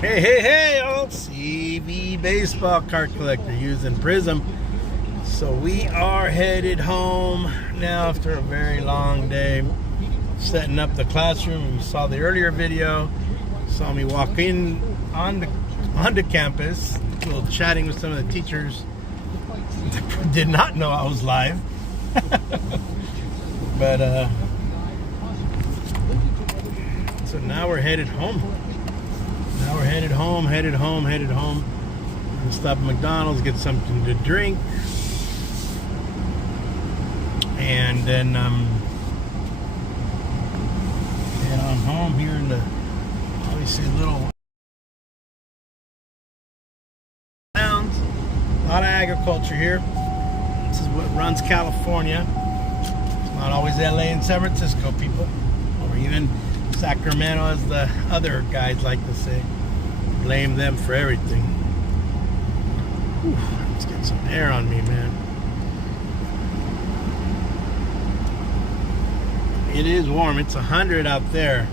Hey, hey, hey, old CB baseball card collector using Prism. So we are headed home now after a very long day setting up the classroom. You saw the earlier video, saw me walk in onto campus, a little chatting with some of the teachers. Did not know I was live. But so now we're headed home. Now we're headed home. We'll stop at McDonald's, get something to drink, and then head on home here in the obviously little towns. A lot of agriculture here. This is what runs California. It's not always LA and San Francisco, people, or even Sacramento, as the other guys like to say. Blame them for everything. Whew, let's get some air on me, man. It is warm. It's 100 out there.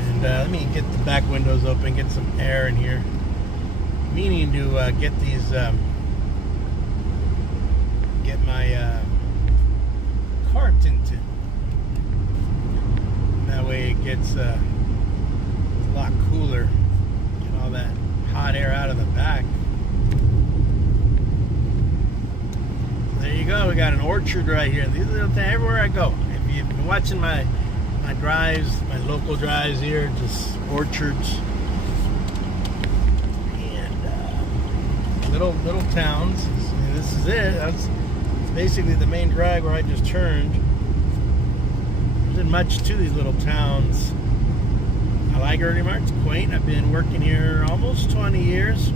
And let me get the back windows open, get some air in here. Meaning to get these, get my car tinted. That way it gets a lot cooler. Get all that hot air out of the back. There you go. We got an orchard right here. These little things everywhere I go. If you've been watching my drives, my local drives here, just orchards and little towns. This is it. That's basically the main drag where I just turned. There isn't much to these little towns. I like Early March. It's quaint. I've been working here almost 20 years. You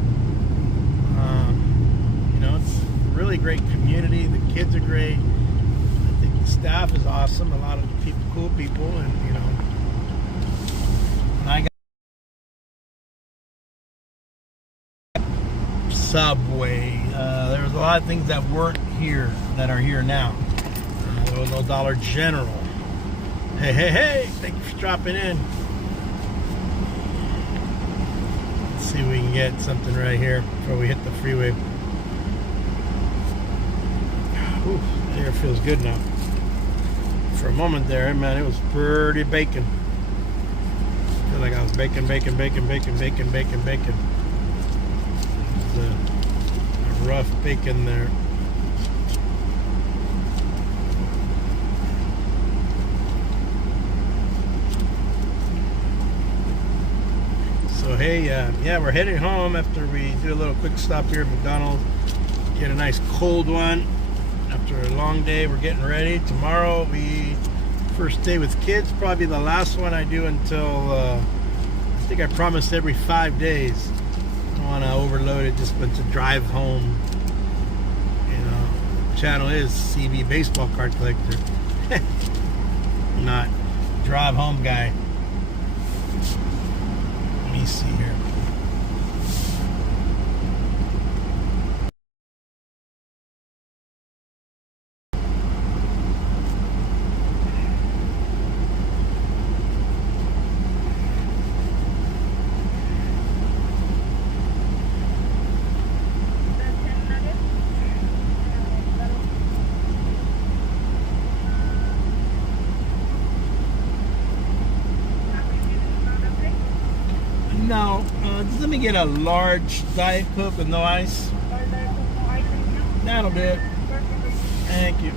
know, it's a really great community. The kids are great. I think the staff is awesome. A lot of people, cool people, and you know, I got Subway. There was a lot of things that weren't here that are here now. There was no Dollar General. Hey, hey, hey! Thank you for dropping in. See if we can get something right here before we hit the freeway. Ooh, the air feels good now. For a moment there, man, it was pretty baking. I feel like I was baking. It was a rough bacon there. So hey, yeah, we're heading home after we do a little quick stop here at McDonald's. Get a nice cold one. After a long day, we're getting ready. Tomorrow, first day with kids, probably the last one I do until, I think I promised every 5 days. I don't want to overload it just but to drive home. You know, the channel is CB Baseball Card Collector. Not drive home guy. Let me see here. No, just let me get a large Diet Coke with no ice. That'll do it. Thank you.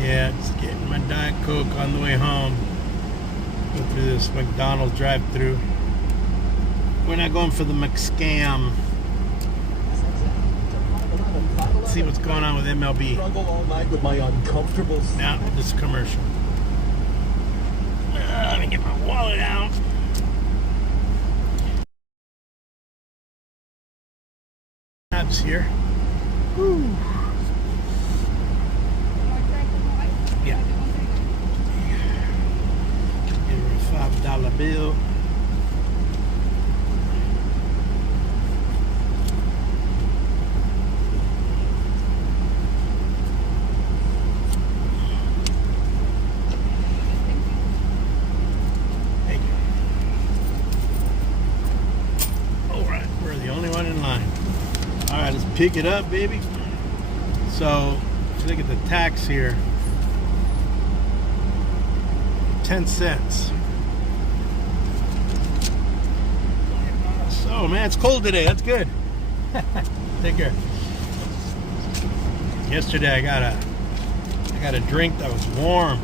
Yeah, just getting my Diet Coke on the way home. Go through this McDonald's drive-thru. We're not going for the McScam. Let's see what's going on with MLB. Now, this commercial. Let me get my wallet out. Here. Woo. Yeah. Give her a $5 bill. pick it up, baby. So look at the tax here. 10 cents. So man, it's cold today. That's good. Take care. Yesterday I got a drink that was warm.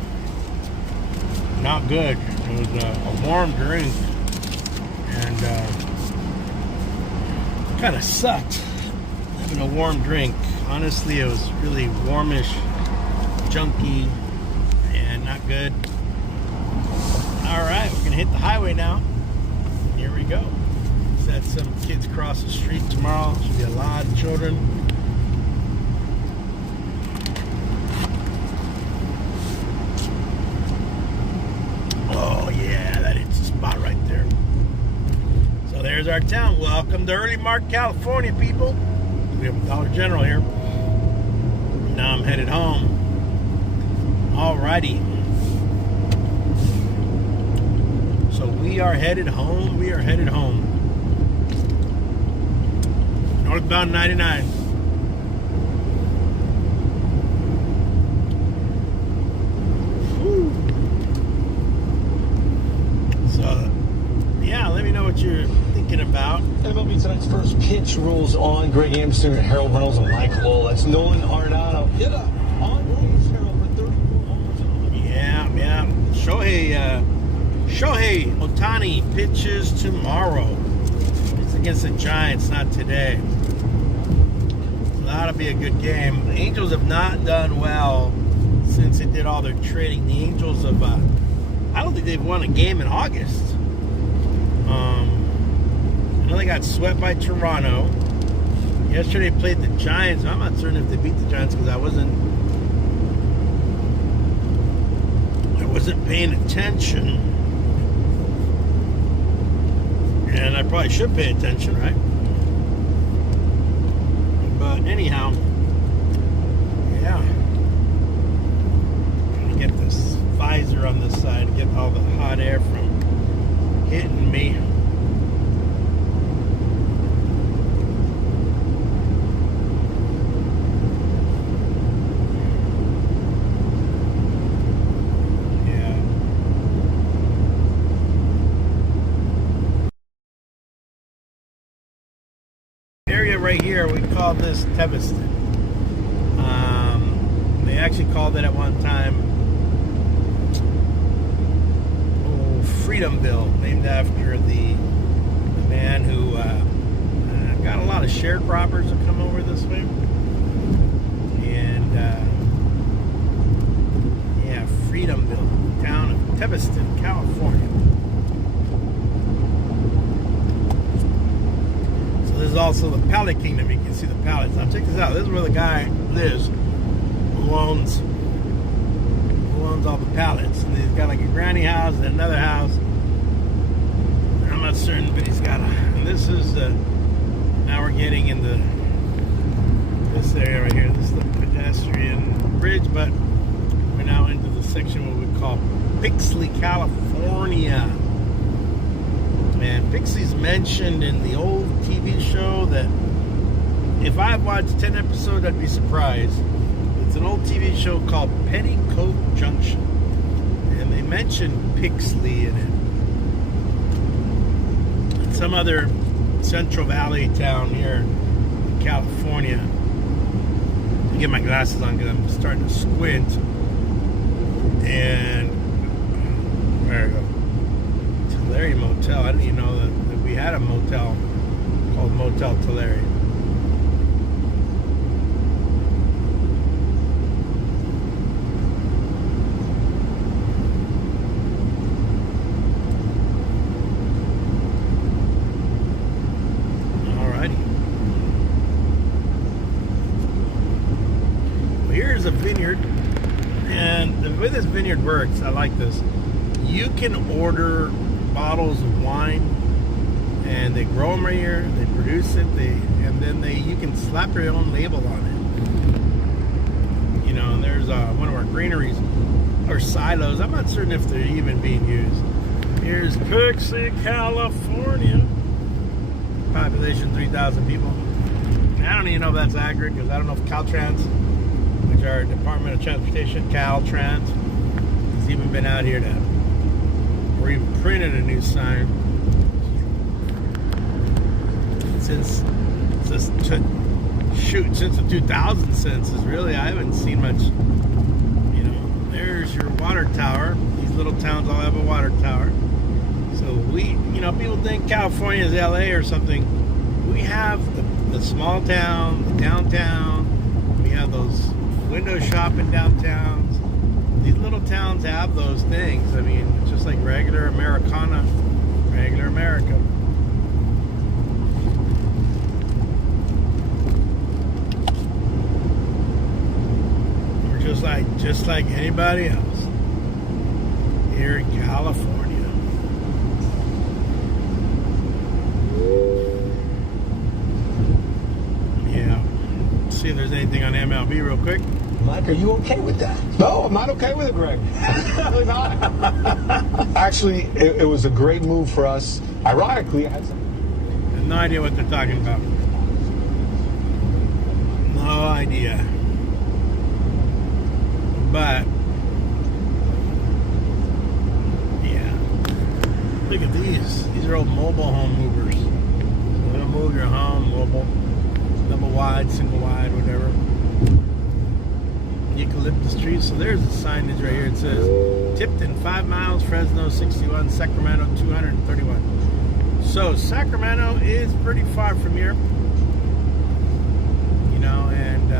Not good. It was a warm drink, and kind of sucked having a warm drink. Honestly, it was really warmish, junky, and not good. All right, we're gonna hit the highway now. Here we go. Let some kids cross the street tomorrow. Should be a lot of children. Oh yeah, that is the spot right there. So there's our town. Welcome to Early Mark, California, people. We have a Dollar General here. Now I'm headed home. Alrighty. So we are headed home. We are headed home. Northbound 99. Woo. So, yeah, let me know what you're thinking about. MLB tonight's first pitch rolls on. Greg Amster, Harold Reynolds, and Mike Lowell. That's Nolan Arenado. Hit up on base, Harold, for 34 homers. Yeah. Shohei Ohtani pitches tomorrow. It's against the Giants, not today. That'll be a good game. The Angels have not done well since they did all their trading. The Angels have, I don't think they've won a game in August. I know they got swept by Toronto. Yesterday played the Giants. I'm not certain if they beat the Giants because I wasn't paying attention. And I probably should pay attention, right? But anyhow, yeah. I'm gonna get this visor on this side to get all the hot air from hitting me. Right here, we call this Teviston. They actually called it at one time Freedomville, named after the man who got a lot of sharecroppers to come over this way. And yeah, Freedomville, town of Teviston, California. This is also the pallet kingdom. You can see the pallets. Now check this out. This is where the guy lives who owns all the pallets. And he's got like a granny house and another house. I'm not certain, but he's got a. And this is now we're getting into this area right here. This is the pedestrian bridge, but we're now into the section what we call Pixley, California. Man, Pixley's mentioned in the old TV show that if I watched 10 episodes, I'd be surprised. It's an old TV show called Petticoat Junction. And they mentioned Pixley in it. And some other Central Valley town here in California. Let me get my glasses on because I'm starting to squint. And there we go. Tulare Motel. I didn't even know that we had a motel called Motel Tulare. Alrighty. Well, here's a vineyard, and the way this vineyard works, I like this. You can order bottles of wine, and they grow them right here. They produce it, and then you can slap your own label on it. You know, and there's one of our greeneries or silos. I'm not certain if they're even being used. Here's Pixley, California. Population 3,000 people. I don't even know if that's accurate because I don't know if Caltrans, which are Department of Transportation, Caltrans, has even been out here to, or even printed a new sign since the 2000 census. Really, I haven't seen much. You know, there's your water tower. These little towns all have a water tower. So people think California is LA or something. We have the small town, the downtown. We have those window shopping downtowns. These little towns have those things. I mean, it's just like regular Americana, regular America. We're just like anybody else here in California. See if there's anything on MLB real quick. Mike, are you okay with that? No, I'm not okay with it, Greg. Really not. Actually, it was a great move for us. Ironically, I had some... I have no idea what they're talking about. No idea. But, yeah. Look at these. These are old mobile home movers. So they'll move your home, mobile. Double wide, single wide, whatever. Eucalyptus trees. So there's the signage right here. It says Tipton 5 miles, Fresno 61, Sacramento 231. So Sacramento is pretty far from here, you know, and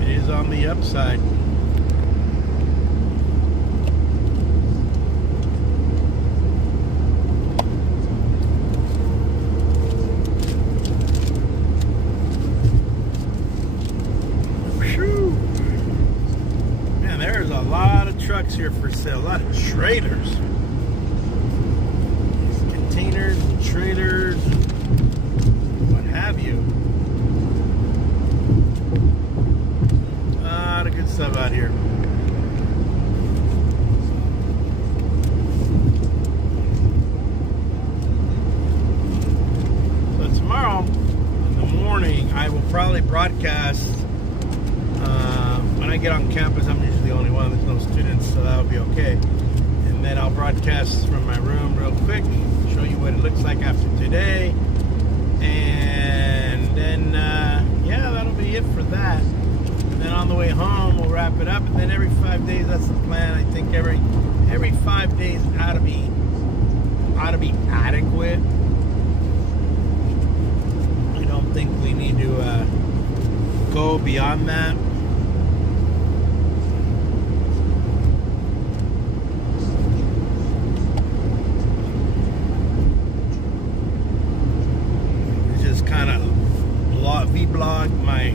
it is on the upside. Trucks here for sale, a lot of trailers, containers and trailers and what have you. A lot of good stuff out here. So tomorrow in the morning I will probably broadcast. When I get on campus, I'm usually the only one. There's no students, so that'll be okay. And then I'll broadcast from my room real quick, show you what it looks like after today. And then, yeah, that'll be it for that. And then on the way home, we'll wrap it up. And then every 5 days, that's the plan. I think every 5 days ought to be adequate. I don't think we need to go beyond that. Vlog my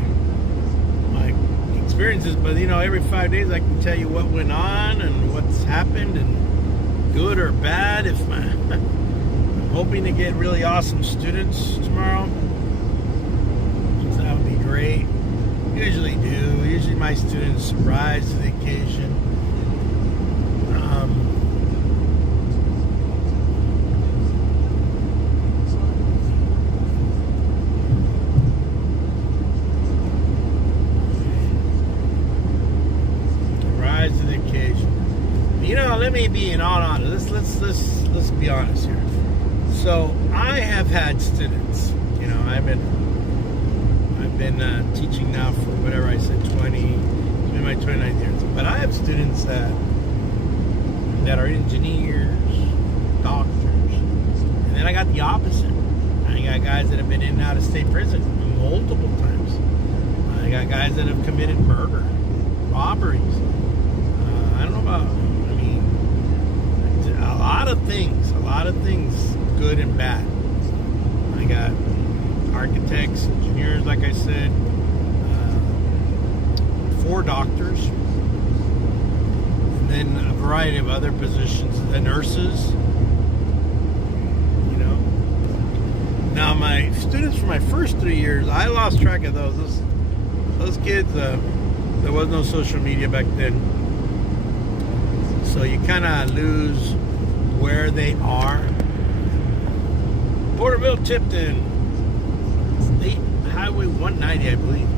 experiences, but every 5 days I can tell you what went on and what's happened, and good or bad. I'm hoping to get really awesome students tomorrow, so that would be great. Usually do. Usually my students rise to the occasion. Let me be in all honest. Let's be honest here. So I have had students. I've been teaching now for whatever I said, 20. It's been my 29th year. But I have students that are engineers, doctors, and then I got the opposite. I got guys that have been in and out of state prison multiple times. I got guys that have committed murder, robberies. I don't know about. A lot of things, good and bad. I got architects, engineers, like I said, 4 doctors, and then a variety of other positions, the nurses. Now my students for my first 3 years, I lost track of those. Those kids, there was no social media back then, so you kind of lose where they are. Porterville, Tipton, State Highway 190, I believe.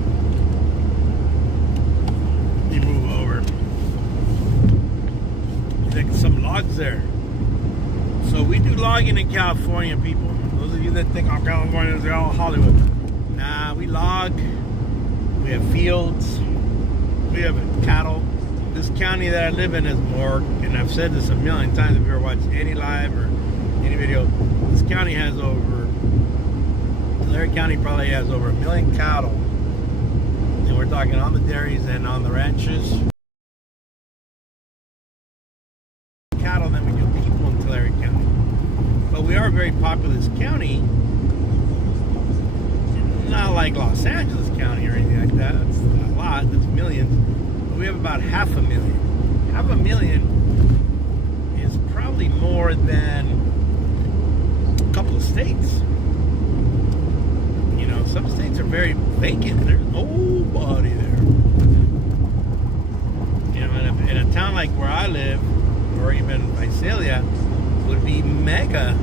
Let me move over. There's some logs there. So we do logging in California, people. Those of you that think, oh, California is all Hollywood. Nah, we log. We have fields. We have cattle. This county that I live in is more, and I've said this a million times if you ever watched any live or any video, this county has over, Tulare County probably has over 1 million cattle. And we're talking on the dairies and on the ranches. Cattle than we do people in Tulare County. But we are a very populous county. Not like Los Angeles County or anything like that. It's a lot, it's millions. But we have about 500,000. 500,000 is probably more than a couple of states. You know, some states are very vacant. There's nobody there. You know, in a town like where I live, or even Visalia, would be mega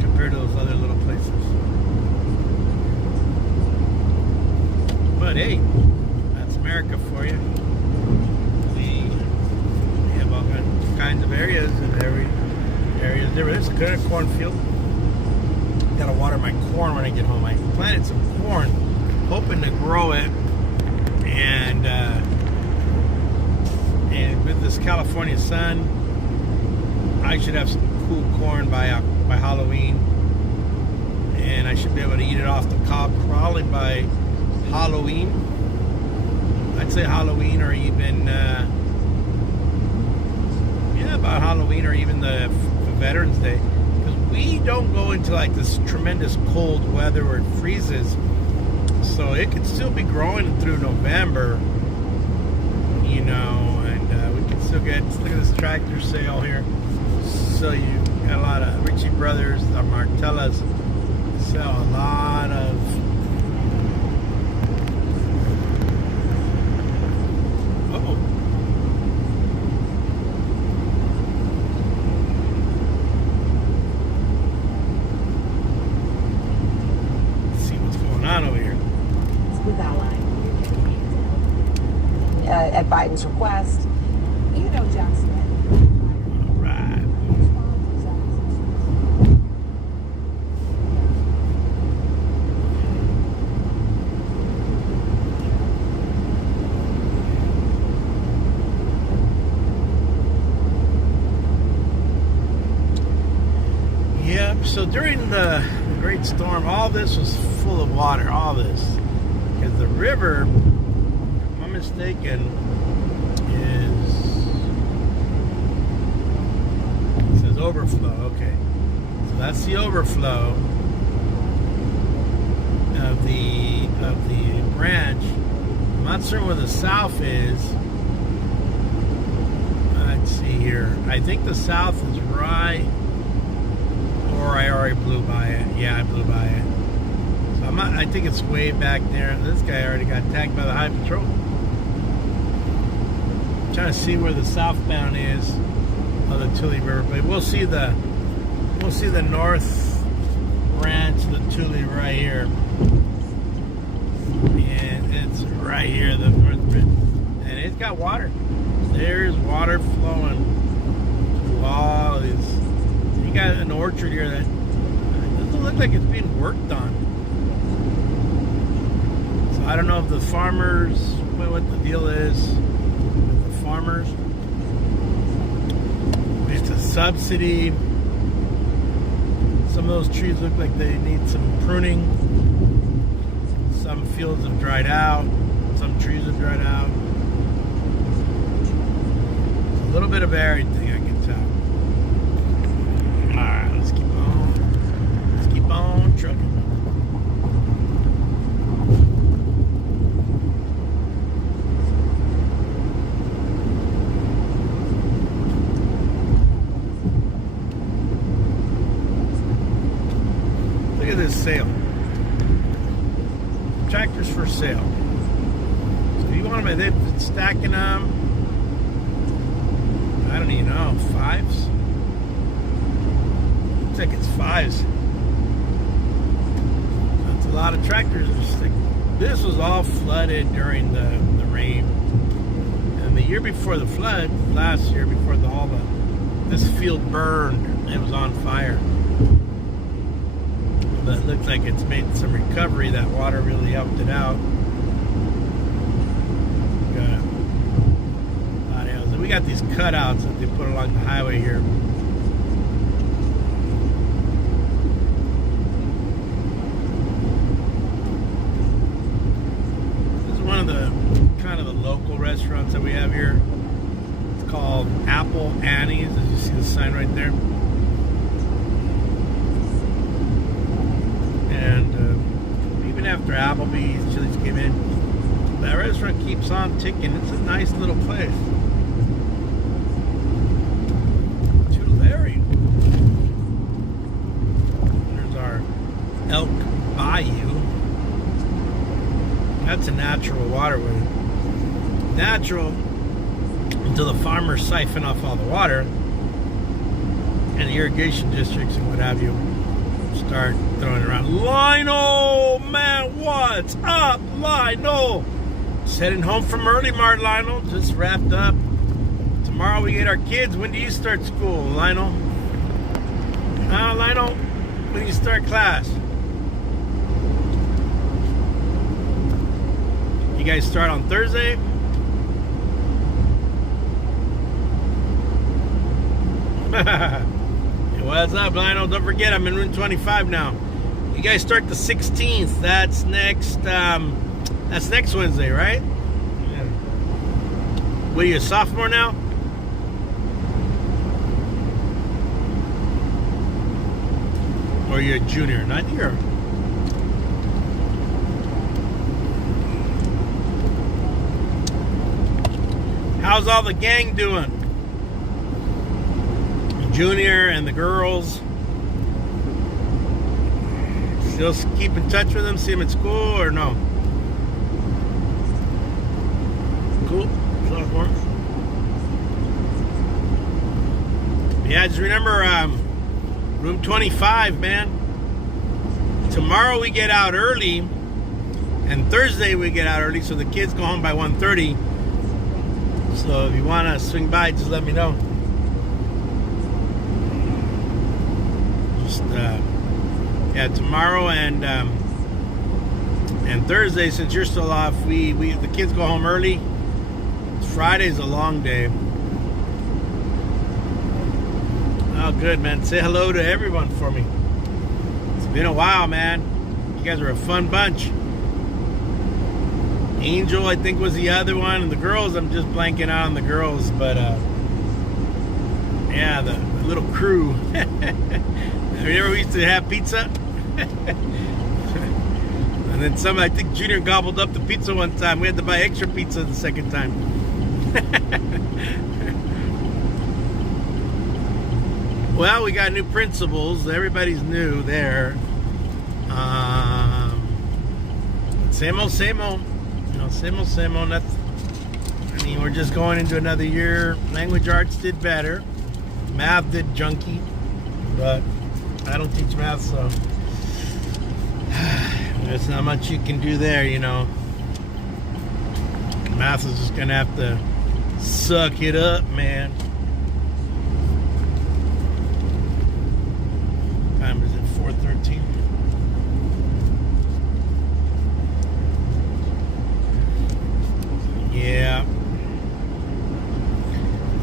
compared to those other little places. But hey, that's America for you. We have all kinds of areas, and every area is different. This is a good cornfield. Gotta water my corn when I get home. I planted some corn, hoping to grow it, and with this California sun, I should have some cool corn by Halloween, and I should be able to eat it off the cob probably by Halloween. I'd say Halloween, or even about Halloween, or even the Veterans Day, because we don't go into like this tremendous cold weather where it freezes, so it could still be growing through November, you know. We can still get, look at this tractor sale here. So you got a lot of Ritchie Brothers, the Martellas sell a lot of Let's see what's going on over here. At Biden's request, you know, Jackson. All right. Yep, so during the Great Storm, all this was full of water, all this. Because the river, if I'm not mistaken, it says overflow, okay. So that's the overflow of the branch. I'm not certain where the south is. Let's see here. I think the south is right. Or I already blew by it. Yeah, I blew by it. So I'm not, I think it's way back there. This guy already got tagged by the High Patrol. I'm trying to see where the southbound is of the Tule River, but we'll see the north branch of the Tule right here. And it's right here, the north branch. And it's got water. There's water flowing through all these. You got an orchard here that doesn't look like it's being worked on. So I don't know if the farmers, what the deal is with the farmers. It's a subsidy. Some of those trees look like they need some pruning. Some fields have dried out. Some trees have dried out. It's a little bit of everything, I can tell. Alright, let's keep on. Let's keep on trucking. Look at this sale. Tractors for sale. So you want them, they're stacking them. I don't even know, 5s? Looks like it's 5s. That's a lot of tractors. This was all flooded during the rain. And the year before the flood, last year before this field burned, it was on fire. But it looks like it's made some recovery. That water really helped it out. We got these cutouts that they put along the highway here. This is one of the kind of the local restaurants that we have here. It's called Apple Annie's, as you see the sign right there. And even after Applebee's, Chili's came in, that restaurant keeps on ticking. It's a nice little place. Elk Bayou. That's a natural waterway. Natural until the farmers siphon off all the water and the irrigation districts and what have you start throwing it around. Lionel, man, what's up, Lionel? Just heading home from Early Mart, Lionel. Just wrapped up. Tomorrow we get our kids. When do you start school, Lionel? Lionel, when do you start class? You guys start on Thursday? Hey, what's up, Lionel? Don't forget, I'm in room 25 now. You guys start the 16th. That's next Wednesday, right? Yeah. What are you, a sophomore now? Or you're a junior? Not here. How's all the gang doing? Junior and the girls. Still keep in touch with them? See them at school or no? Cool. Sophomore. Yeah, just remember room 25, man. Tomorrow we get out early, and Thursday we get out early, so the kids go home by 1:30. So if you want to swing by, just let me know. Just yeah, tomorrow and Thursday, since you're still off, the kids go home early. Friday's a long day. Oh, good, man. Say hello to everyone for me. It's been a while, man. You guys are a fun bunch. Angel, I think, was the other one. And the girls, I'm just blanking out on the girls. But, yeah, the little crew. Remember we used to have pizza? And then I think Junior gobbled up the pizza one time. We had to buy extra pizza the second time. Well, we got new principals. Everybody's new there. Same old, same old. You know, same old, same old. We're just going into another year. Language arts did better. Math did junky. But I don't teach math, so there's not much you can do there, you know. Math is just going to have to suck it up, man. Time is it? 4:13.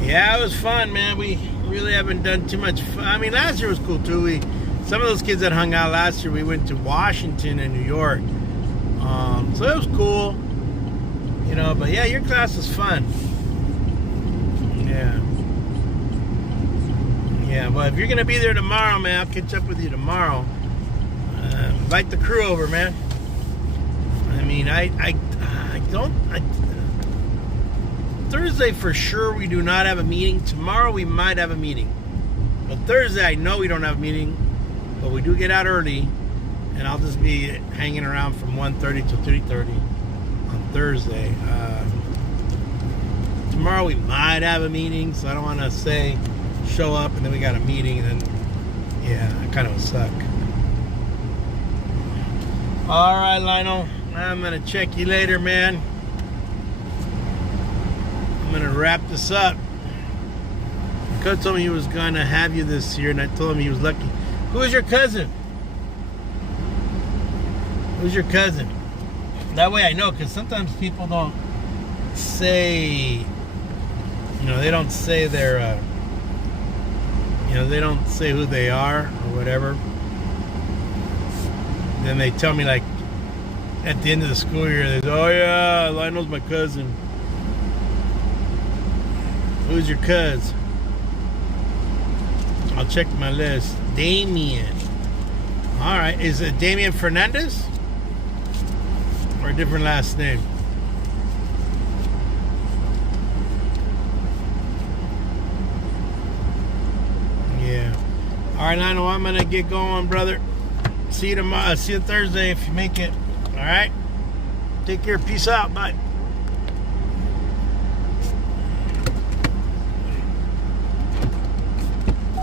Yeah, it was fun, man. We really haven't done too much fun. I mean, last year was cool too. Some of those kids that hung out last year, we went to Washington and New York. So it was cool, you know. But yeah, your class was fun. Yeah. Well, if you're gonna be there tomorrow, man, I'll catch up with you tomorrow. Invite the crew over, man. I mean, Thursday for sure we do not have a meeting. Tomorrow we might have a meeting. But Thursday I know we don't have a meeting. But we do get out early. And I'll just be hanging around from 1:30 to 3:30 on Thursday. Tomorrow we might have a meeting. So I don't want to say show up and then we got a meeting. And then Yeah, that kind of would suck. All right, Lionel. I'm gonna check you later, man. I'm gonna wrap this up. Coach told me he was gonna have you this year, and I told him he was lucky. Who is your cousin? Who's your cousin? That way I know, because sometimes people don't say, they don't say their, they don't say who they are or whatever. Then they tell me, like, at the end of the school year, they say, oh yeah, Lionel's my cousin. Who's your cousin? I'll check my list. Damien. All right. Is it Damien Fernandez? Or a different last name? Yeah. All right, I know I'm going to get going, brother. See you tomorrow. See you Thursday if you make it. All right? Take care. Peace out. Bye.